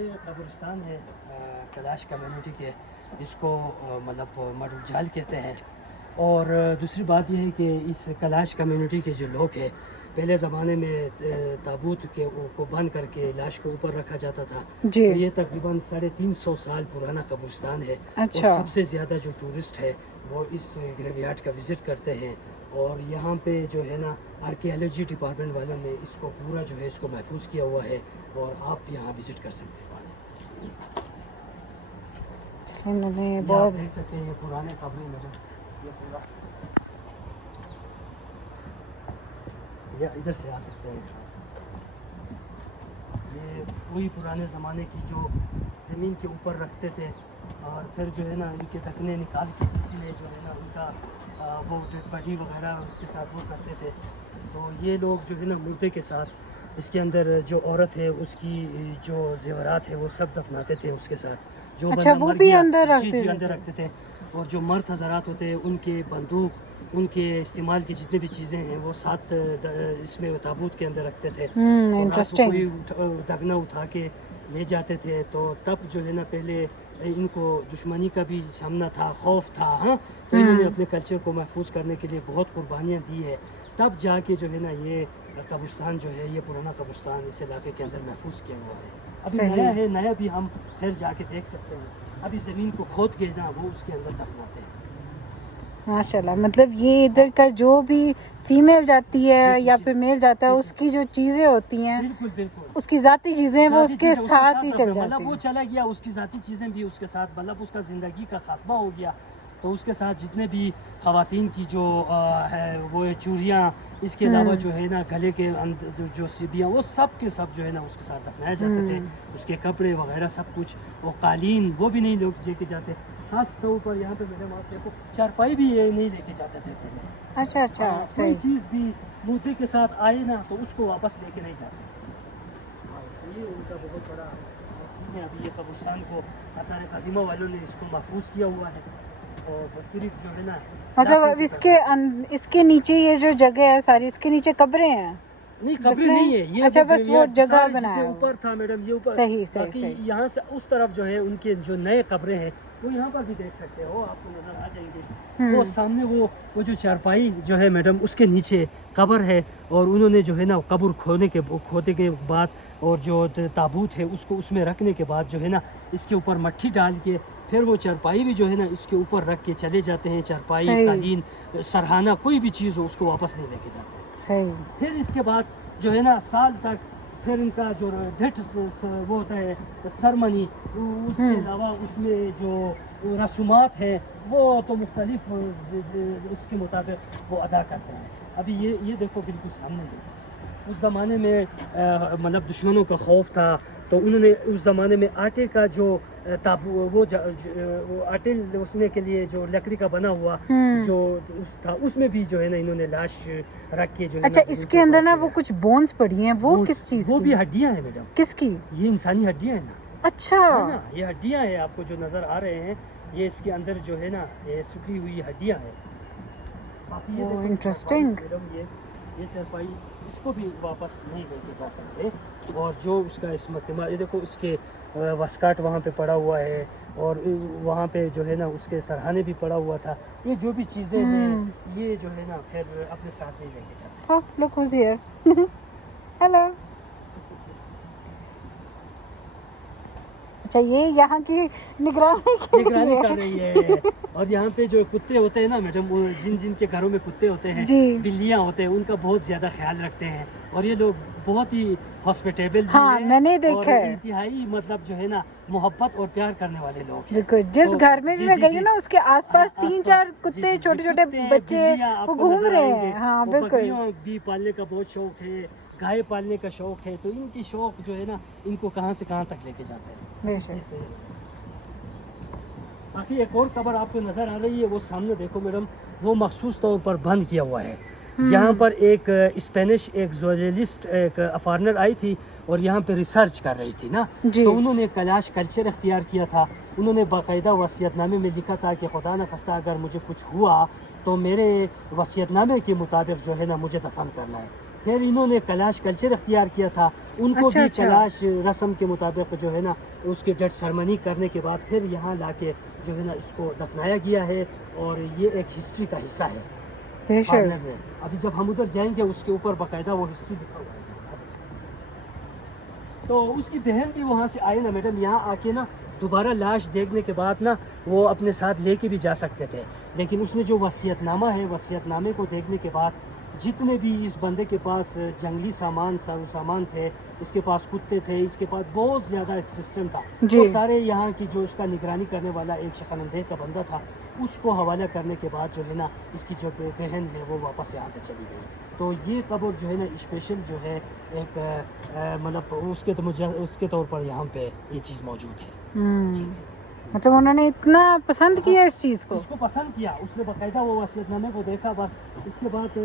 یہ قبرستان ہے کلاش کمیونٹی کے، اس کو مطلب مڈو جال کہتے ہیں. اور دوسری بات یہ ہے کہ اس کلاش کمیونٹی کے جو لوگ ہیں، پہلے زمانے میں تابوت کے کو بند کر کے لاش کے اوپر رکھا جاتا تھا. جی. تو یہ تقریباً 350 سال پرانا قبرستان ہے. اچھا. اور سب سے زیادہ جو ٹورسٹ ہے وہ اس گریو یارڈ کا وزٹ کرتے ہیں. اور یہاں پہ جو ہے نا آرکیالوجی ڈپارٹمنٹ والوں نے اس کو پورا جو ہے اس کو محفوظ کیا ہوا ہے، اور آپ یہاں وزٹ کر سکتے ہیں. بہت دیکھ سکتے ہیں یہ پرانے قبریں میڈم، یہ پورا یہ ادھر سے آ سکتے ہیں. یہ وہی پرانے زمانے کی جو زمین کے اوپر رکھتے تھے، اور پھر جو ہے نا ان کے ڈھکنے نکال کے کسی نے جو ہے نا ان کا وہ ڈیڈ باڈی وغیرہ اس کے ساتھ وہ کرتے تھے. تو یہ لوگ جو ہے نا مردے کے ساتھ اس کے اندر جو عورت ہے اس کی جو زیورات ہے وہ سب دفناتے تھے اس کے ساتھ. جو اچھا بندہ وہ مر بھی گیا اندر جی رکھتے جی تھے. اندر رکھتے تھے. اور جو مرد حضرات ہوتے ہیں ان کے بندوق، ان کے استعمال کی جتنے بھی چیزیں ہیں وہ ساتھ اس میں تابوت کے اندر رکھتے تھے. اور رات کو کوئی دگنا اٹھا کے لے جاتے تھے. تو تب جو ہے نا پہلے ان کو دشمنی کا بھی سامنا تھا، خوف تھا. ہاں، تو انہوں نے اپنے کلچر کو محفوظ کرنے کے لیے بہت قربانیاں دی ہے. تب جا کے جو ہے نا یہ قبرستان جو ہے، یہ پرانا قبرستان اس علاقے کے اندر محفوظ کیا ہوا ہے. ابھی نیا ہے، نیا بھی ہم پھر جا کے دیکھ سکتے ہیں. ابھی زمین کو کھود کے نا وہ اس کے اندر دفناتے ہیں. ماشاء اللہ. مطلب یہ ادھر کا جو بھی فیمیل جاتی ہے یا پھر میل جاتا ہے، اس کی جو چیزیں ہوتی ہیں، بالکل بالکل اس کی ذاتی چیزیں وہ اس کے ساتھ ہی چل جاتی مطلب وہ ہیں. چلا گیا، اس کی ذاتی چیزیں بھی اس کے ساتھ، مطلب اس کا زندگی کا خاتمہ ہو گیا. تو اس کے ساتھ جتنے بھی خواتین کی جو ہے وہ چوڑیاں، اس کے علاوہ جو ہے نا گلے کے اندر جو سیبیاں، وہ سب کے سب جو ہے نا اس کے ساتھ دفنائے جاتے تھے. اس کے کپڑے وغیرہ سب کچھ، وہ قالین وہ بھی نہیں لوگ لے کے جاتے. خاص طور پر یہاں پہ میڈم آپ دیکھو چارپائی بھی یہ نہیں لے کے جاتے تھے پہلے. اچھا اچھا کوئی صحیح. چیز بھی مردے کے ساتھ آئے نا تو اس کو واپس لے کے نہیں جاتے. یہ ان کا بہت بڑا سین ہے. ابھی یہ قبرستان کو آثار قدیمہ والوں نے اس کو محفوظ کیا ہوا ہے. اور صرف جو ہے نا مطلب اس کے نیچے یہ جو جگہ ہے ساری، اس کے نیچے قبریں ہیں؟ نہیں، قبریں نہیں ہے یہ. اچھا بس وہ جگہ بنایا اوپر تھا میڈم، یہ اوپر. صحیح صحیح باقی صحیح. یہاں سے اس طرف جو ہے ان کے جو نئے قبریں ہیں وہ یہاں پر بھی دیکھ سکتے ہو، آپ کو نظر آ جائیں گے. وہ سامنے وہ جو چارپائی جو ہے میڈم اس کے نیچے قبر ہے. اور انہوں نے جو ہے نا قبر کھودے کے بعد اور جو تابوت ہے اس کو اس میں رکھنے کے بعد جو ہے نا اس کے اوپر مٹی ڈال کے پھر وہ چارپائی بھی جو ہے نا اس کے اوپر رکھ کے چلے جاتے ہیں. چارپائی، قالین، سرہانہ کوئی بھی چیز ہو اس کو واپس نہیں لے کے جاتے. صحیح. پھر اس کے بعد جو ہے نا سال تک پھر ان کا جو ڈیتھ وہ ہوتا ہے سرمنی، اس کے علاوہ اس میں جو رسومات ہیں وہ تو مختلف اس کے مطابق وہ ادا کرتے ہیں. ابھی یہ دیکھو بالکل سامنے ہے. اس زمانے میں مطلب دشمنوں کا خوف تھا، تو انہوں نے اس زمانے میں آٹے کا جو وہ آٹے لوسنے کے لیے جو لکڑی کا بنا ہوا جو تھا، اس میں بھی جو ہے نا انہوں نے لاش رکھ کے جو ہے. اچھا اس کے اندر نا وہ کچھ بونز پڑی ہیں، وہ کس چیز کی؟ وہ بھی ہڈیاں ہیں میڈم. کس کی؟ یہ انسانی ہڈیاں ہیں نا. اچھا نا یہ ہڈیاں ہیں آپ کو جو نظر آ رہے ہیں، یہ اس کے اندر جو ہے نا یہ سکی ہوئی ہڈیاں ہیں. باقی یہ انٹرسٹنگ. یہ چارپائی اس کو بھی واپس نہیں لے کے جا سکتے. اور جو اس کا یہ دیکھو اس کے واسکاٹ وہاں پہ پڑا ہوا ہے، اور وہاں پہ جو ہے نا اس کے سرہانے بھی پڑا ہوا تھا. یہ جو بھی چیزیں ہیں یہ جو ہے نا پھر اپنے ساتھ نہیں لے کے جاتے. Look who's here. Hello. اچھا یہ یہاں کی نگرانی کر رہی ہے. اور یہاں پہ جو کتے ہوتے ہیں نا میڈم، جن کے گھروں میں کتے ہوتے ہیں، بلیاں ہوتے ہیں، ان کا بہت زیادہ خیال رکھتے ہیں. اور یہ لوگ بہت ہی ہاسپٹیبل بھی ہیں، میں نے دیکھا ہے، انتہائی مطلب جو ہے نا محبت اور پیار کرنے والے لوگ ہیں. بالکل. جس گھر میں بھی میں گئی ہوں نا، اس کے آس پاس 3-4 کتے، چھوٹے چھوٹے بچے وہ گھوم رہے ہیں. ہاں بالکل. بکریاں بھی پالنے کا بہت شوق ہے، گائے پالنے کا شوق ہے. تو ان کی شوق جو ہے نا ان کو کہاں سے کہاں تک لے کے جاتے ہیں. باقی ایک اور قبر آپ کو نظر آ رہی ہے، وہ سامنے دیکھو میڈم، وہ مخصوص طور پر بند کیا ہوا ہے. یہاں پر ایک اسپینش ایک زوالوجسٹ ایک فارنر آئی تھی اور یہاں پہ ریسرچ کر رہی تھی نا. تو انہوں نے کلاش کلچر اختیار کیا تھا. انہوں نے باقاعدہ وصیت نامے میں لکھا تھا کہ خدا نخواستہ اگر مجھے کچھ ہوا تو میرے وصیت نامے کے مطابق جو ہے نا مجھے دفن کرنا ہے. پھر انہوں نے کلاش کلچر اختیار کیا تھا، ان کو اچھا بھی اچھا کلاش رسم کے مطابق جو ہے نا اس کے ڈیتھ سرمنی کرنے کے بعد پھر یہاں لا کے جو ہے نا اس کو دفنایا گیا ہے، اور یہ ایک ہسٹری کا حصہ ہے بے شک. فارنر میں. ابھی جب ہم ادھر جائیں گے اس کے اوپر باقاعدہ وہ ہسٹری لکھا ہوا ہے. تو اس کی بہن بھی وہاں سے آئے نا میڈم، یہاں آ کے نا دوبارہ لاش دیکھنے کے بعد نا وہ اپنے ساتھ لے کے بھی جا سکتے تھے، لیکن اس نے جو وصیت نامہ ہے، وصیت نامے کو دیکھنے کے بعد جتنے بھی اس بندے کے پاس جنگلی سامان سامان تھے، اس کے پاس کتے تھے، اس کے پاس بہت زیادہ ایک سسٹم تھا، جی. وہ سارے یہاں کی جو اس کا نگرانی کرنے والا ایک شکل اندیخ کا بندہ تھا، اس کو حوالہ کرنے کے بعد جو ہے نا اس کی جو بہن ہے وہ واپس یہاں سے چلی گئی. تو یہ قبر جو ہے نا اسپیشل جو ہے ایک مطلب اس کے طور پر یہاں پہ یہ چیز موجود ہے. جی جی. مطلب انہوں نے اتنا پسند کیا اس چیز کو. اس کو پسند کیا، اس نے باقاعدہ وہ وصیت نامے کو دیکھا. بس اس کے بعد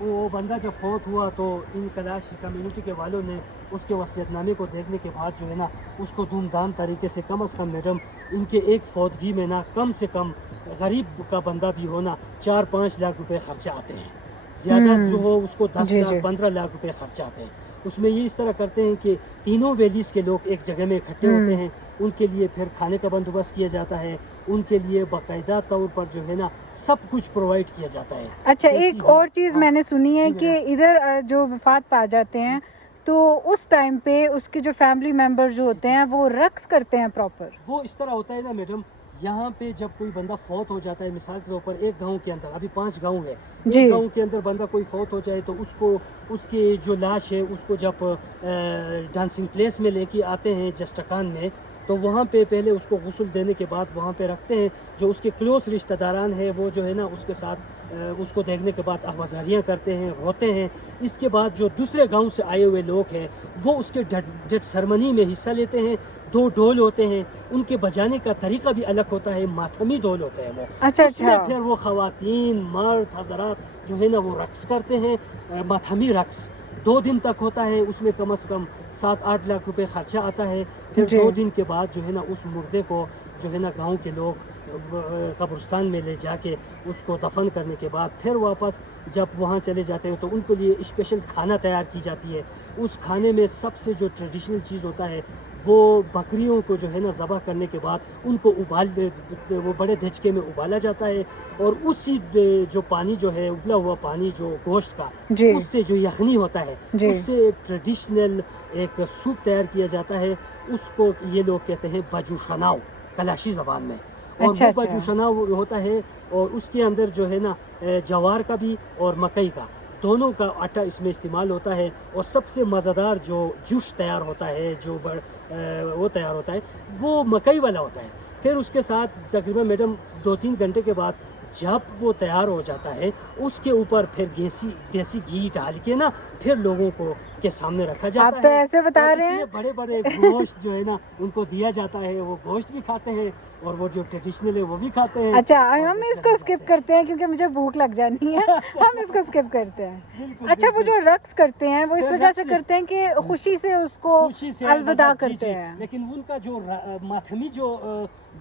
وہ بندہ جب فوت ہوا تو ان کلاش کمیونٹی کے والوں نے اس کے وصیت نامے کو دیکھنے کے بعد جو ہے نا اس کو دھوم دھام طریقے سے کم از کم میڈم ان کے ایک فوتگی میں نا کم سے کم غریب کا بندہ بھی ہونا 4-5 لاکھ روپے خرچہ آتے ہیں، زیادہ جو ہو اس کو 10 جی لاکھ جی. 15 لاکھ روپے خرچہ آتے ہیں. اس میں یہ اس طرح کرتے ہیں کہ تینوں ویلیز کے لوگ ایک جگہ میں اکٹھے ہوتے ہیں، ان کے لیے پھر کھانے کا بندوبست کیا جاتا ہے، ان کے لیے باقاعدہ طور پر جو ہے نا سب کچھ پرووائڈ کیا جاتا ہے. اچھا ایک اور چیز میں نے سنی ہے کہ ادھر جو وفات پا جاتے ہیں تو اس ٹائم پہ اس کے جو فیملی ممبر جو ہوتے ہیں وہ رقص کرتے ہیں پراپر. وہ اس طرح ہوتا ہے نا میڈم، یہاں پہ جب کوئی بندہ فوت ہو جاتا ہے، مثال کے طور پر ایک گاؤں کے اندر، ابھی 5 گاؤں ہے، ایک گاؤں کے اندر بندہ کوئی فوت ہو جائے تو اس کو اس کی جو لاش ہے اس کو جب ڈانسنگ پلیس میں لے کے آتے ہیں جسٹکان میں، تو وہاں پہ پہلے اس کو غسل دینے کے بعد وہاں پہ رکھتے ہیں. جو اس کے کلوز رشتہ داران ہیں وہ جو ہے نا اس کے ساتھ اس کو دیکھنے کے بعد آوازاریاں کرتے ہیں، روتے ہیں. اس کے بعد جو دوسرے گاؤں سے آئے ہوئے لوگ ہیں وہ اس کے ڈیتھ سرمنی میں حصہ لیتے ہیں. 2 ڈول ہوتے ہیں، ان کے بجانے کا طریقہ بھی الگ ہوتا ہے، ماتھمی ڈول ہوتے ہیں وہ. اچھا اس میں پھر وہ خواتین مرد حضرات جو ہے نا وہ رقص کرتے ہیں. ماتھمی رقص 2 دن تک ہوتا ہے، اس میں کم از کم 7-8 لاکھ روپے خرچہ آتا ہے. پھر 2 دن کے بعد جو ہے نا اس مردے کو جو ہے نا گاؤں کے لوگ قبرستان میں لے جا کے اس کو دفن کرنے کے بعد پھر واپس جب وہاں چلے جاتے ہیں تو ان کے لیے اسپیشل کھانا تیار کی جاتی ہے. اس کھانے میں سب سے جو ٹریڈیشنل چیز ہوتا ہے وہ بکریوں کو جو ہے نا ذبح کرنے کے بعد ان کو وہ بڑے دھچکے میں ابالا جاتا ہے، اور اسی جو پانی جو ہے ابلا ہوا پانی جو گوشت کا اس سے جو یخنی ہوتا ہے اس سے ٹریڈیشنل ایک سوپ تیار کیا جاتا ہے. اس کو یہ لوگ کہتے ہیں باجو شناؤ کلاشی زبان میں، اور وہ باجو شناؤ ہوتا ہے، اور اس کے اندر جو ہے نا جوار کا بھی اور مکئی کا دونوں کا آٹا اس میں استعمال ہوتا ہے. اور سب سے مزیدار جو جوش تیار ہوتا ہے جو وہ تیار ہوتا ہے وہ مکئی والا ہوتا ہے. پھر اس کے ساتھ تقریباً میڈم 2-3 گھنٹے کے بعد جب وہ تیار ہو جاتا ہے اس کے اوپر پھر دیسی گھی ڈال کے نا پھر لوگوں کو کے سامنے رکھا جاتا ہے. آپ تو ایسے بتا رہے ہیں بڑے بڑے گوشت جو ہے نا ان کو دیا جاتا ہے، وہ گوشت بھی کھاتے ہیں اور وہ جو ٹریڈیشنل ہے وہ بھی کھاتے ہیں. اچھا ہم اس کو اسکپ کرتے ہیں کیونکہ مجھے بھوک لگ جانی ہے، ہم اس کو اسکپ کرتے ہیں. اچھا وہ جو رقص کرتے ہیں وہ اس وجہ سے کرتے ہیں کہ خوشی سے اس کو الوداع کرتے ہیں. لیکن ان کا جو ماتھمی جو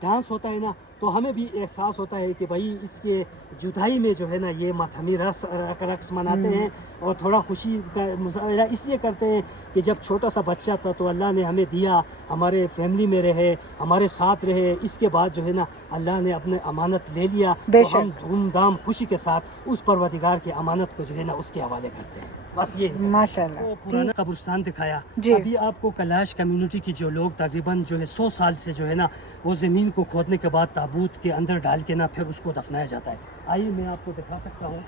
ڈانس ہوتا ہے نا تو ہمیں بھی احساس ہوتا ہے کہ بھائی اس کے جدائی میں جو ہے نا یہ ماتھمی رقص مناتے ہیں اور تھوڑا خوشی کا مظاہرہ اس لیے کرتے ہیں کہ جب چھوٹا سا بچہ تھا تو اللہ نے ہمیں دیا، ہمارے فیملی میں رہے، ہمارے ساتھ رہے. اس کے بعد جو ہے نا اللہ نے اپنے امانت لے لیا تو ہم دھوم دھام خوشی کے ساتھ اس پروردگار کی امانت کو جو ہے نا اس کے حوالے کرتے ہیں. بس یہ ماشاءاللہ پرانا قبرستان دکھایا. جی. ابھی آپ کو کلاش کمیونٹی کی جو لوگ تقریباً جو ہے 100 سال سے جو ہے نا وہ زمین کو کھودنے کے بعد تابوت کے اندر ڈال کے نا پھر اس کو دفنایا جاتا ہے. آئیے میں آپ کو دکھا سکتا ہوں.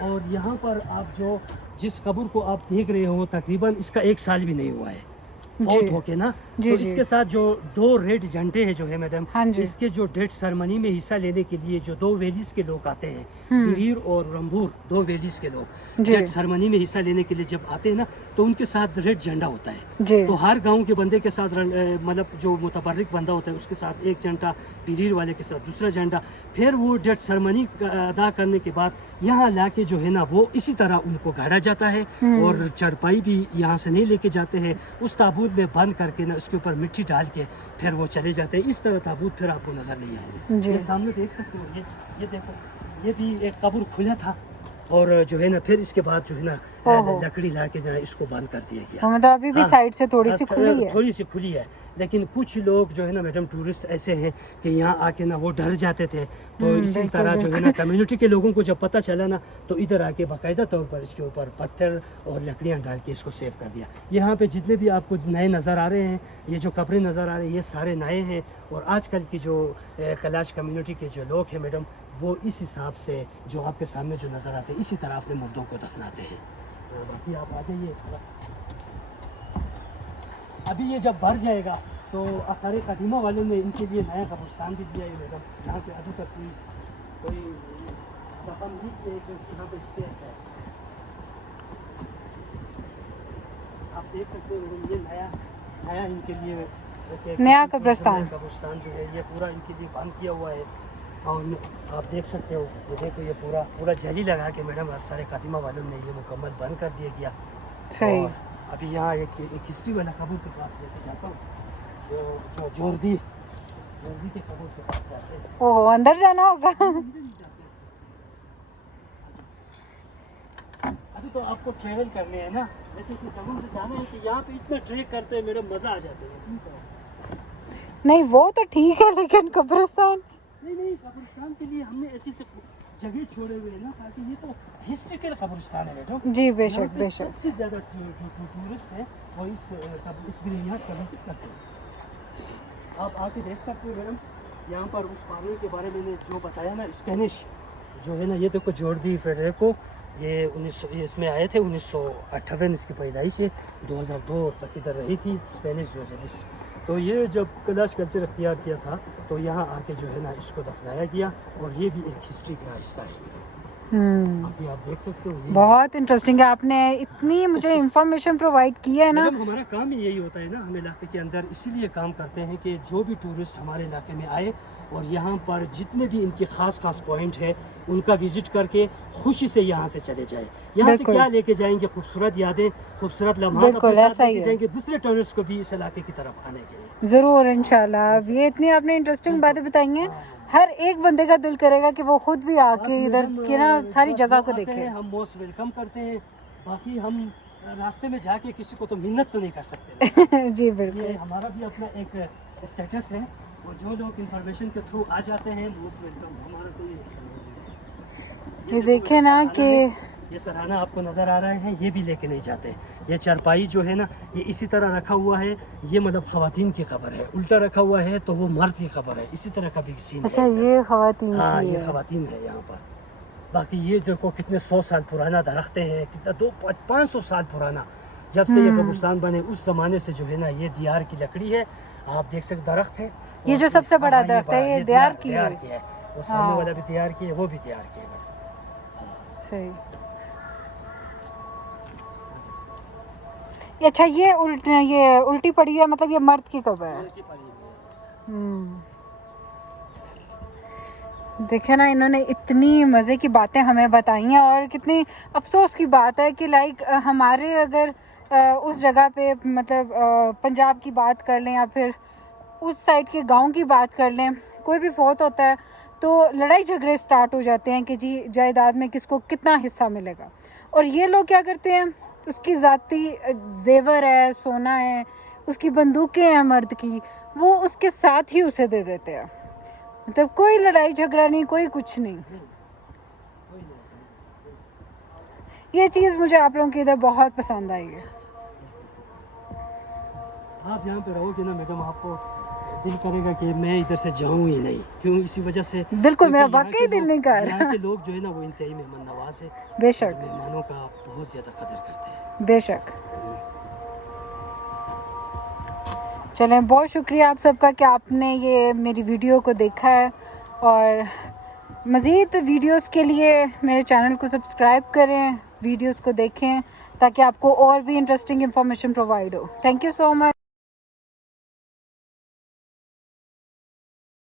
اور یہاں پر آپ جو جس قبر کو آپ دیکھ رہے ہو تقریباً اس کا 1 سال بھی نہیں ہوا ہے فوت ہو کے نا. تو اس کے ساتھ جو 2 ریڈ جھنڈے ہیں جو ہے میڈم اس کے جو ڈیتھ سرمنی میں حصہ لینے کے لیے جو 2 ویلیز کے لوگ آتے ہیں، بریر اور رمبور 2 ویلیز کے لوگ ڈیتھ سرمنی میں حصہ لینے کے لیے جب آتے ہیں نا تو ان کے ساتھ ریڈ جھنڈا ہوتا ہے. تو ہر گاؤں کے بندے کے ساتھ مطلب جو متبرک بندہ ہوتا ہے اس کے ساتھ ایک جھنڈا، بریر والے کے ساتھ دوسرا جھنڈا. پھر وہ ڈیتھ سرمنی ادا کرنے کے بعد یہاں لا کے جو ہے نا وہ اسی طرح ان کو گاڑا جاتا ہے اور چڑپائی بھی یہاں سے نہیں لے کے جاتے ہیں. اس تابوت میں بند کر کے نا اس کے اوپر مٹی ڈال کے پھر وہ چلے جاتے ہیں. اس طرح تابوت پھر آپ کو نظر نہیں آئے گا. یہ سامنے دیکھ سکتے ہو، یہ دیکھو، یہ بھی ایک قبر کھلا تھا اور جو ہے نا پھر اس کے بعد جو ہے نا لکڑی لا کے جو ہے اس کو بند کر دیا گیا. مطلب ابھی بھی سائڈ سے تھوڑی سی کھلی ہے, تھوڑی سی کھلی ہے, لیکن کچھ لوگ جو ہے نا میڈم ٹورسٹ ایسے ہیں کہ یہاں آ کے نا وہ ڈر جاتے تھے, تو اسی طرح جو ہے نا کمیونٹی کے لوگوں کو جب پتہ چلا نا تو ادھر آ کے باقاعدہ طور پر اس کے اوپر پتھر اور لکڑیاں ڈال کے اس کو سیو کر دیا. یہاں پہ جتنے بھی آپ کو نئے نظر آ رہے ہیں, یہ جو قبریں نظر آ رہے ہیں, یہ سارے نئے ہیں. اور آج کل کی جو کلاش کمیونٹی کے جو لوگ ہیں میڈم, وہ اس حساب سے جو آپ کے سامنے جو نظر آتے ہیں اسی طرح اپنے مردوں کو دفناتے ہیں. باقی آپ آ جائیے. ابھی یہ جب بھر جائے گا تو آثار قدیمہ والوں نے ان کے لیے نیا قبرستان بھی دیا ہے میڈم. یہاں پہ ابھی تک کوئی دفن نہیں کیا, کیونکہ یہاں پہ اسپیس ہے. آپ دیکھ سکتے ہیں یہ نیا ان کے لیے نیا قبرستان جو ہے یہ پورا ان کے لیے بند کیا ہوا ہے. اور آپ دیکھ سکتے ہو, یہ دیکھو یہ پورا جلی لگا کے میڈم آثار قدیمہ والوں نے یہ مکمل بند کر دیا گیا. صحیح. ابھی یہاں ایک ہسٹری والا قبر کے پاس لے کے جاتا ہوں, جو جوردی کے قبر کے پاس جاتے ہیں. اوہ, اندر جانا ہوگا. ابھی تو آپ کو ٹریول کرنے ہیں نا, جیسے جگہوں سے جانا ہے کہ یہاں پہ اتنا ٹریک کرتے ہیں میڈم, مزہ آ جاتا ہے. نہیں وہ تو ٹھیک ہے, لیکن قبرستان نہیں, قبرستان کے لیے ہم نے ایسی جگہ چھوڑے ہوئے ہیں نا, تاکہ یہ تو ہسٹریکل قبرستان ہے بیٹو. جی بے شک بے شک. سب سے زیادہ جو ٹورسٹ ہیں وہ اس گریہیات کا وزٹ کرتے ہیں. آپ آ کے دیکھ سکتے ہو میڈم, یہاں پر اس پانی کے بارے میں نے جو بتایا نا, اسپینش جو ہے نا, یہ دیکھو جوردی فیڈریکو, یہ اس میں آئے تھے 1958, اس کی پیدائش ہے. 2002 تک ادھر رہی تھی اسپینش جرنلسٹ. تو یہ جب کلاش کلچر اختیار کیا تھا تو یہاں آ کے جو ہے نا اس کو دفنایا گیا, اور یہ بھی ایک ہسٹری کا حصہ ہے. ابھی آپ دیکھ سکتے ہو, بہت انٹرسٹنگ ہے. آپ نے اتنی مجھے انفارمیشن پرووائڈ کی ہے نا. ہمارا کام ہی یہی ہوتا ہے نا, ہم علاقے کے اندر اسی لیے کام کرتے ہیں کہ جو بھی ٹورسٹ ہمارے علاقے میں آئے اور یہاں پر جتنے بھی ان کی خاص پوائنٹ ہے ان کا وزٹ کر کے خوشی سے یہاں سے چلے جائیں. یہاں سے کیا لے کے جائیں گے؟ خوبصورت یادیں, خوبصورت لمحات اپنے ساتھ لے کے جائیں گے دوسرے ٹورسٹ کو بھی اس علاقے کی طرف آنے کے لیے. ضرور انشاءاللہ. یہ اتنی آپ نے انٹرسٹنگ باتیں بتائی ہیں, ہر ایک بندے کا دل کرے گا کہ وہ خود بھی آ کے ادھر کی نا ساری جگہ کو دیکھے. ہم موسٹ ویلکم کرتے ہیں. باقی ہم راستے میں جا کے کسی کو تو منت تو نہیں کر سکتے. جی بالکل. یہ ہمارا بھی اپنا ایک اسٹیٹس ہے, اور جو لوگ انفارمیشن کے تھرو آ جاتے ہیں موسٹ ویلکم. ہمارا کوئی یہ دیکھیں نا کہ یہ سرہانہ آپ کو نظر آ رہے ہیں, یہ بھی لے کے نہیں جاتے. یہ چارپائی جو ہے نا, یہ اسی طرح رکھا ہوا ہے. یہ مطلب خواتین کی خبر ہے, الٹا رکھا ہوا ہے تو وہ مرد کی خبر ہے. اسی طرح کا بھی سین. اچھا یہ خواتین, ہاں یہ خواتین ہے یہاں پر. باقی یہ دیکھو کتنے 100 سال پرانا درختے ہیں, کتنا 500 سال پرانا. جب سے یہ قبرستان بنے اس زمانے سے جو ہے نا یہ دیار کی لکڑی ہے. آپ دیکھ سکتے درخت ہے, یہ جو سب سے بڑا درخت ہے یہ دیار کی ہے. وہ سامنے والا بھی دیار کی ہے, وہ بھی دیار کی ہے. صحیح. اچھا یہ الٹی پڑی ہے, مطلب یہ مرد کی قبر ہے. دیکھیں نا, انہوں نے اتنی مزے کی باتیں ہمیں بتائی ہیں, اور کتنی افسوس کی بات ہے کہ لائک ہمارے اگر اس جگہ پہ مطلب پنجاب کی بات کر لیں یا پھر اس سائڈ کے گاؤں کی بات کر لیں, کوئی بھی فوت ہوتا ہے تو لڑائی جھگڑے سٹارٹ ہو جاتے ہیں کہ جی جائیداد میں کس کو کتنا حصہ ملے گا. اور یہ لوگ کیا کرتے ہیں, اس کی ذاتی زیور ہے, سونا ہے, اس کی بندوقیں ہیں مرد کی, وہ اس کے ساتھ ہی اسے دے دیتے ہیں. مطلب کوئی لڑائی جھگڑا نہیں, کوئی کچھ نہیں. یہ چیز مجھے آپ لوگوں کی ادھر بہت پسند آئی ہے. آپ یہاں پہ رہو گے نا میڈم, آپ کو دل کرے گا کہ میں ادھر سے جاؤں ہی نہیں. کیوں؟ اسی وجہ سے بالکل میرا واقعی دل نہیں کر رہا. یہاں کے لوگ جو ہے نا وہ انتہائی مہمان نواز ہے. بے شک. مہمانوں کا بہت زیادہ قدر کرتے ہیں. بے شک. چلیں, بہت شکریہ آپ سب کا کہ آپ نے یہ میری ویڈیو کو دیکھا ہے, اور مزید ویڈیوز کے لیے میرے چینل کو سبسکرائب کریں, ویڈیوز کو دیکھیں تاکہ آپ کو اور بھی interesting information provide who. Thank you so much.